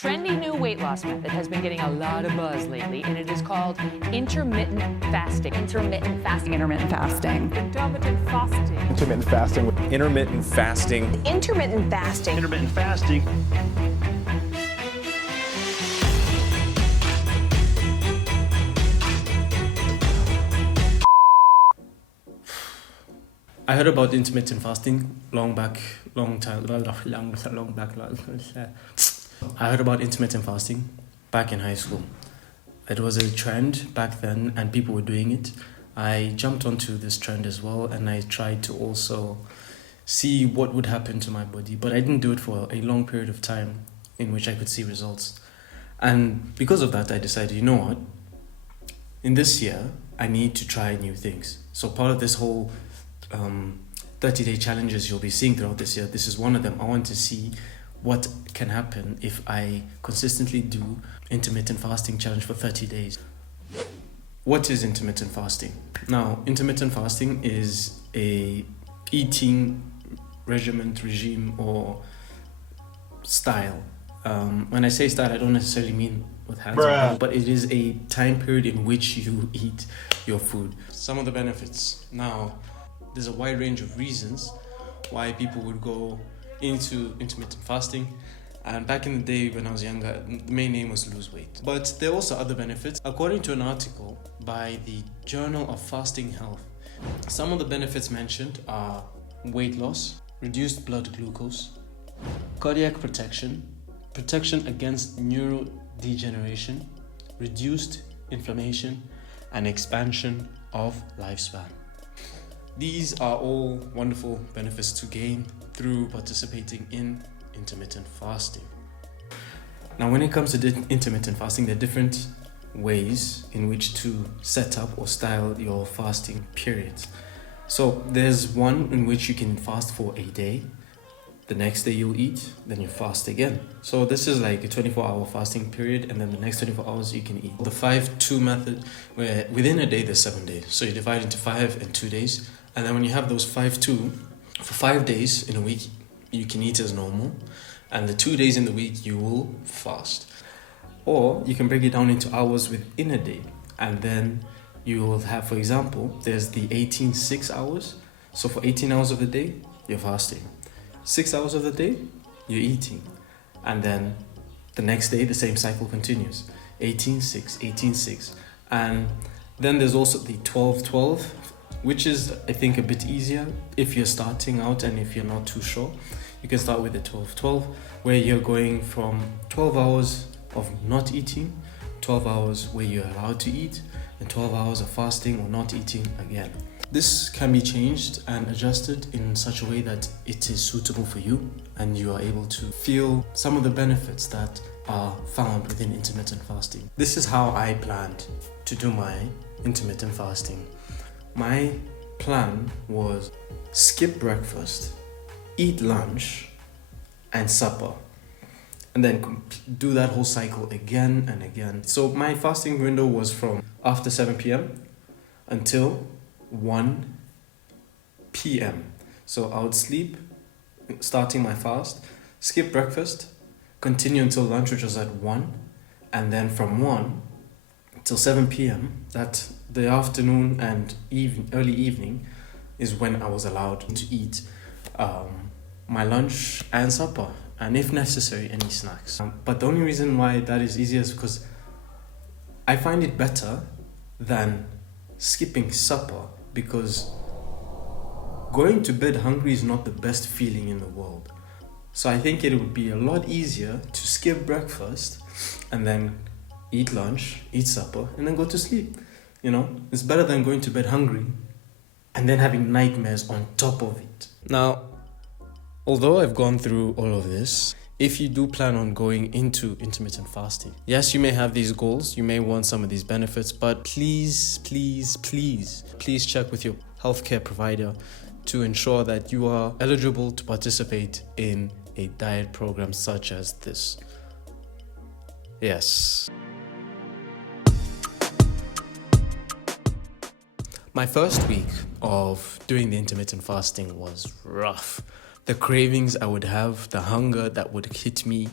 Trendy new weight loss method has been getting a lot of buzz lately, and it is called intermittent fasting. Intermittent fasting. Intermittent fasting. Intermittent fasting. Intermittent fasting. Intermittent fasting. Intermittent fasting. Intermittent fasting. I heard about intermittent fasting I heard about intermittent fasting back in high school. It was a trend back then and people were doing it. I jumped onto this trend as well and I tried to also see what would happen to my body, but I didn't do it for a long period of time in which I could see results. And because of that, I decided, you know what? In this year, I need to try new things. So part of this whole 30-day challenges you'll be seeing throughout this year, this is one of them. I want to see what can happen if I consistently do intermittent fasting challenge for 30 days. What is intermittent fasting? Now, intermittent fasting is a eating regime or style. When I say style, I don't necessarily mean with hands on, but it is a time period in which you eat your food. Some of the benefits. Now, there's a wide range of reasons why people would go into intermittent fasting. And back in the day when I was younger, the main aim was to lose weight. But there are also other benefits. According to an article by the Journal of Fasting Health, some of the benefits mentioned are weight loss, reduced blood glucose, cardiac protection, protection against neurodegeneration, reduced inflammation, and expansion of lifespan. These are all wonderful benefits to gain through participating in intermittent fasting. Now, when it comes to intermittent fasting, there are different ways in which to set up or style your fasting periods. So there's one in which you can fast for a day. The next day you'll eat, then you fast again. So this is like a 24-hour fasting period, and then the next 24 hours you can eat. The 5-2 method, where within a day there's 7 days. So you divide into 5 and 2 days. And then when you have those 5-2, for 5 days in a week, you can eat as normal. And the 2 days in the week, you will fast. Or you can break it down into hours within a day. And then you will have, for example, there's the 18-6 hours. So for 18 hours of the day, you're fasting. 6 hours of the day, you're eating. And then the next day, the same cycle continues. 18-6, 18-6. And then there's also the 12-12, which is, I think, a bit easier if you're starting out and if you're not too sure. You can start with the 12-12, where you're going from 12 hours of not eating, 12 hours where you're allowed to eat, and 12 hours of fasting or not eating again. This can be changed and adjusted in such a way that it is suitable for you and you are able to feel some of the benefits that are found within intermittent fasting. This is how I planned to do my intermittent fasting. My plan was skip breakfast, eat lunch and supper, and then do that whole cycle again and again. So my fasting window was from after 7 p.m. until 1 p.m. So I would sleep, starting my fast, skip breakfast, continue until lunch, which was at 1, and then from 1 till 7 p.m., that the afternoon and early evening is when I was allowed to eat my lunch and supper, and if necessary, any snacks. But the only reason why that is easier is because I find it better than skipping supper, because going to bed hungry is not the best feeling in the world. So I think it would be a lot easier to skip breakfast and then eat lunch, eat supper, and then go to sleep. You know, it's better than going to bed hungry and then having nightmares on top of it. Now, although I've gone through all of this, if you do plan on going into intermittent fasting, yes, you may have these goals, you may want some of these benefits, but please check with your healthcare provider to ensure that you are eligible to participate in a diet program such as this. Yes. My first week of doing the intermittent fasting was rough. The cravings I would have, the hunger that would hit me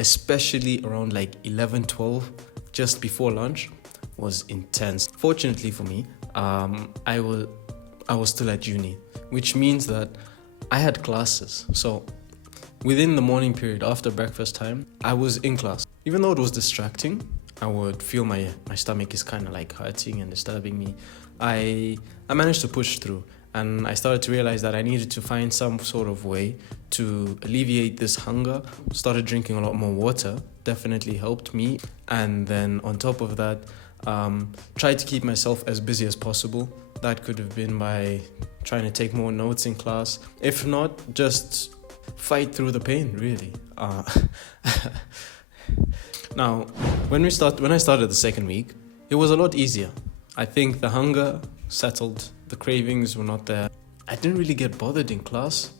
especially around like 11, 12, just before lunch, was intense. Fortunately for me, I was still at uni, which means that I had classes. So within the morning period after breakfast time, I was in class. Even though it was distracting, I would feel my stomach is kind of like hurting and disturbing me. I managed to push through, and I started to realize that I needed to find some sort of way to alleviate this hunger. Started drinking a lot more water, definitely helped me. And then on top of that, tried to keep myself as busy as possible. That could have been by trying to take more notes in class. If not, just fight through the pain, really. Now, when I started the second week, it was a lot easier. I think the hunger settled, the cravings were not there. I didn't really get bothered in class.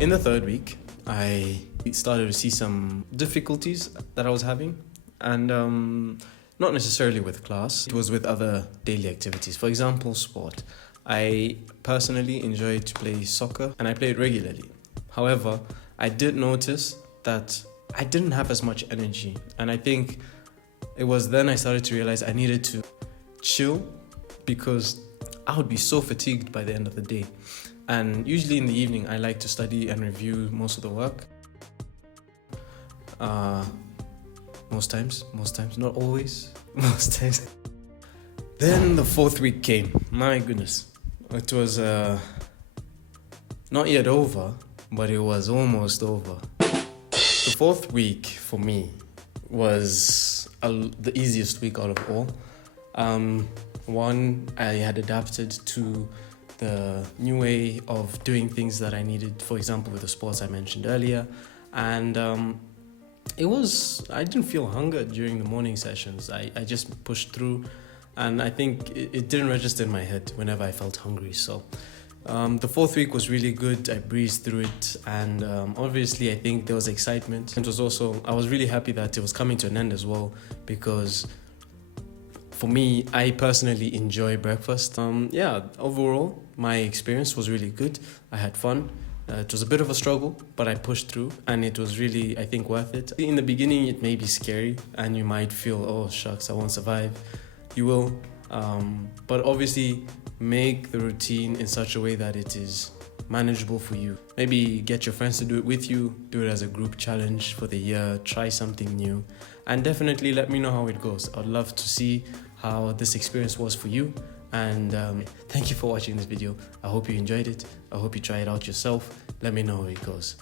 In the third week, I started to see some difficulties that I was having, and not necessarily with class, it was with other daily activities. For example, sport. I personally enjoy to play soccer, and I play it regularly. However, I did notice that I didn't have as much energy, and I think it was then I started to realize I needed to chill, because I would be so fatigued by the end of the day. And usually in the evening, I like to study and review most of the work. Most times, not always, most times. Then the fourth week came. My goodness. It was not yet over, but it was almost over. The fourth week for me was the easiest week out of all. One, I had adapted to the new way of doing things that I needed, for example, with the sports I mentioned earlier. And I didn't feel hunger during the morning sessions. I just pushed through, and I think it didn't register in my head whenever I felt hungry. So the fourth week was really good. I breezed through it, and obviously I think there was excitement. I was really happy that it was coming to an end as well, because for me, I personally enjoy breakfast. Overall, my experience was really good. I had fun. It was a bit of a struggle, but I pushed through, and it was really, I think, worth it. In the beginning, it may be scary, and you might feel, oh shucks, I won't survive. You will, but obviously make the routine in such a way that it is manageable for you. Maybe get your friends to do it with you, do it as a group challenge for the year, try something new, and definitely let me know how it goes. I'd love to see how this experience was for you. And thank you for watching this video. I hope you enjoyed it. I hope you try it out yourself. Let me know how it goes.